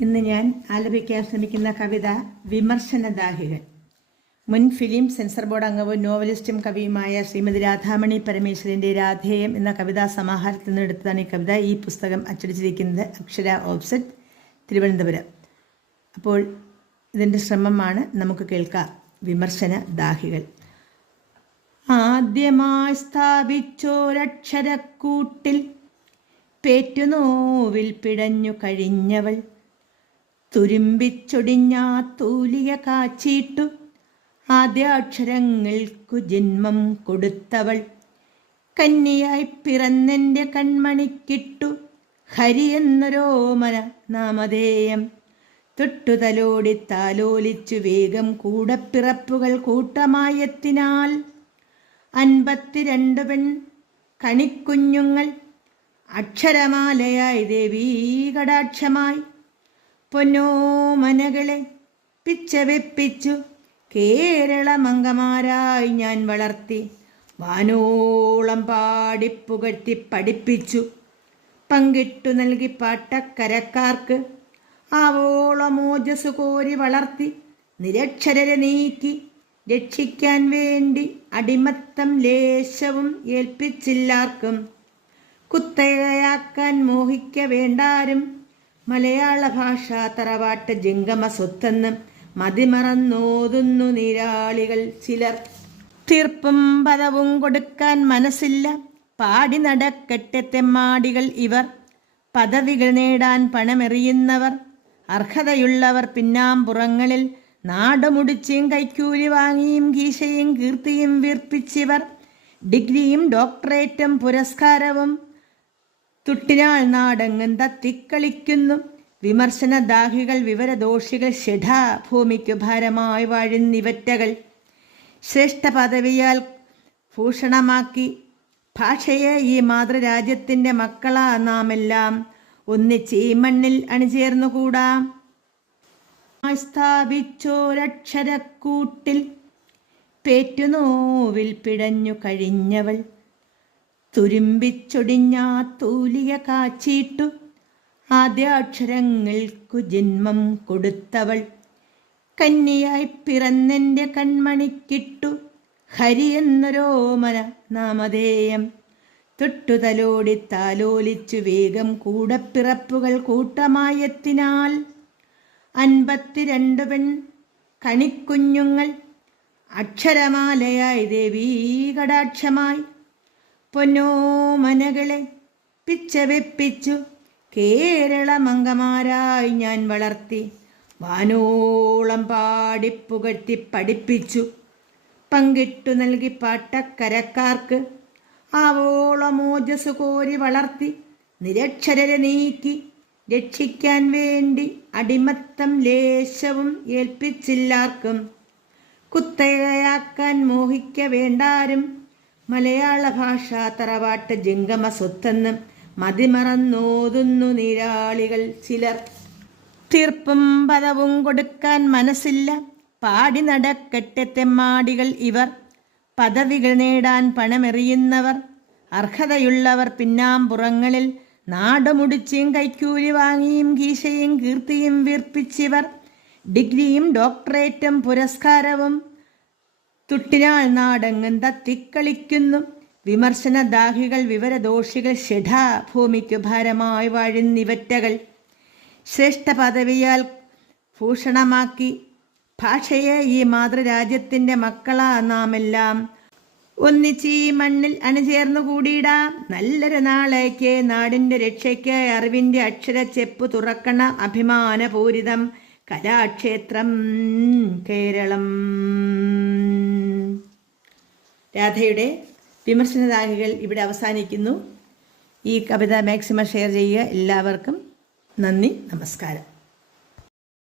ഇന്ന് ഞാൻ ആലപിക്കാൻ ശ്രമിക്കുന്ന കവിത വിമർശനദാഹികൾ. മുൻ ഫിലിം സെൻസർ ബോർഡ് അംഗവും നോവലിസ്റ്റും കവിയുമായ ശ്രീമതി രാധാമണി പരമേശ്വരന്റെ രാധേയം എന്ന കവിതാ സമാഹാരത്തിൽ നിന്നെടുത്തതാണ് ഈ കവിത. ഈ പുസ്തകം അച്ചടിച്ചിരിക്കുന്നത് അക്ഷര ഓപ്സെറ്റ് തിരുവനന്തപുരം. അപ്പോൾ ഇതിന്റെ ശ്രമമാണ് നമുക്ക് കേൾക്കാം. വിമർശന ദാഹികൾ ആദ്യമായി സ്ഥാപിച്ചോരക്ഷരക്കൂട്ടിൽ പേറ്റുനോവിൽ പിടഞ്ഞു കഴിഞ്ഞവൾ തുരുമ്പിച്ചൊടിഞ്ഞാ തൂലിയ കാച്ചിട്ടു ആദ്യാക്ഷരങ്ങൾക്കു ജന്മം കൊടുത്തവൾ. കന്നിയായി പിറന്നെന്റെ കൺമണിക്കിട്ടു ഹരി എന്നൊരോമന നാമധേയം. തൊട്ടുതലോടി താലോലിച്ചു വേഗം കൂടപ്പിറപ്പുകൾ കൂട്ടമായത്തിനാൽ അൻപത്തിരണ്ട് പെൺ കണിക്കുഞ്ഞുങ്ങൾ അക്ഷരമാലയായി ദേവീ കടാക്ഷമായി പൊന്നോമനകളെ പിച്ചവെപ്പിച്ചു. കേരളമംഗമാരായി ഞാൻ വളർത്തി വാനോളം പാടിപ്പുകഴ്ത്തി പഠിപ്പിച്ചു. പങ്കിട്ടു നൽകി പാട്ടക്കരക്കാർക്ക് ആവോളമോജസ് കോരി വളർത്തി നിരക്ഷരരെ നീക്കി രക്ഷിക്കാൻ വേണ്ടി അടിമത്തം ലേശവും ഏൽപ്പിച്ചില്ലാർക്കും. കുത്തകയാക്കാൻ മോഹിക്ക വേണ്ടാരും മലയാള ഭാഷ തറവാട്ട് ജംഗമ സ്വത്തെന്ന് മതിമറന്നോതുന്നു നീരാളികൾ ചിലർ. തീർപ്പും പദവും കൊടുക്കാൻ മനസ്സില്ല. പാടി നടക്കട്ടെ തെമ്മാടികൾ ഇവർ. പദവികൾ നേടാൻ പണമെറിയുന്നവർ. അർഹതയുള്ളവർ പിന്നാമ്പുറങ്ങളിൽ നാടുമുടിച്ചും കൈക്കൂലി വാങ്ങിയും കീശയും കീർത്തിയും വീർപ്പിച്ചിവർ. ഡിഗ്രിയും ഡോക്ടറേറ്റും പുരസ്കാരവും തുട്ടിനാൾ നാടങ്ങും തത്തിക്കളിക്കുന്നു. വിമർശനദാഹികൾ വിവരദോഷികൾ ഷഠാ ഭൂമിക്കു ഭാരമായി വാഴുന്നിവറ്റകൾ. ശ്രേഷ്ഠ പദവിയാൽ ഭൂഷണമാക്കി ഭാഷയെ ഈ മാതൃരാജ്യത്തിന്റെ മക്കളാ നാമെല്ലാം ഒന്നിച്ച് ഈ മണ്ണിൽ അണിചേർന്നുകൂടാം. സ്ഥാപിച്ചോരക്ഷരക്കൂട്ടിൽ പേറ്റുനോവിൽ പിടഞ്ഞു കഴിഞ്ഞവൾ. തുരുമ്പിച്ചൊടിഞ്ഞാ തൂലിയ കാച്ചിട്ടു ആദ്യാക്ഷരങ്ങൾക്കു ജന്മം കൊടുത്തവൾ. കന്നിയായി പിറന്നെന്റെ കൺമണിക്കിട്ടു. ഹരി എന്നൊരോമന നാമധേയം. തൊട്ടുതലോടി താലോലിച്ചു വേഗം കൂടപ്പിറപ്പുകൾ കൂട്ടമായത്തിനാൽ അൻപത്തിരണ്ട് പെൺ കണിക്കുഞ്ഞുങ്ങൾ. അക്ഷരമാലയായി ദേവീ കടാക്ഷമായി പൊന്നോമനകളെ പിച്ച വെപ്പിച്ചു കേരളമംഗമാരായി ഞാൻ വളർത്തി. വാനോളം പാടിപ്പുകഴ്ത്തി പഠിപ്പിച്ചു. പങ്കിട്ടു നൽകി പാട്ടക്കരക്കാർക്ക്. ആവോളമോജസ് കോരി വളർത്തി. നിരക്ഷരരെ നീക്കി. രക്ഷിക്കാൻ വേണ്ടി അടിമത്തം ലേശവും ഏൽപ്പിച്ചില്ലാർക്കും. കുത്തകയാക്കാൻ മോഹിക്ക വേണ്ടാരും മലയാള ഭാഷ തറവാട്ട് ജംഗമ സ്വത്തെന്ന് മതിമറന്നോതുന്നു നീരാളികൾ ചിലർ. തീർപ്പും പദവും കൊടുക്കാൻ മനസ്സില്ല. പാടി നടക്കട്ടെ തെമ്മാടികൾ ഇവർ. പദവികൾ നേടാൻ പണമെറിയുന്നവർ. അർഹതയുള്ളവർ പിന്നാമ്പുറങ്ങളിൽ നാടുമുടിച്ചും കൈക്കൂലി വാങ്ങിയും കീശയും കീർത്തിയും വീർപ്പിച്ചിവർ. ഡിഗ്രിയും ഡോക്ടറേറ്റും പുരസ്കാരവും തുട്ടിനാൾ നാടങ്ങും തത്തിക്കളിക്കുന്നു. വിമർശനദാഹികൾ വിവരദോഷികൾ ഷെഠാ ഭൂമിക്കു ഭാരമായി വാഴുന്നിവറ്റകൾ. ശ്രേഷ്ഠ പദവിയാൽ ഭൂഷണമാക്കി ഭാഷയെ ഈ മാതൃരാജ്യത്തിന്റെ മക്കളാ നാമെല്ലാം. ഒന്നിച്ച് ഈ മണ്ണിൽ അണിചേർന്നു കൂടിയിടാം. നല്ലൊരു നാളേക്ക് നാടിന്റെ രക്ഷയ്ക്ക് അറിവിന്റെ അക്ഷര ചെപ്പ് തുറക്കണ അഭിമാനപൂരിതം കലാക്ഷേത്രം കേരളം. രാധയുടെ വിമർശനദാഹികൾ ഇവിടെ അവസാനിക്കുന്നു. ഈ കവിത മാക്സിമം ഷെയർ ചെയ്യുക. എല്ലാവർക്കും നന്ദി നമസ്കാരം.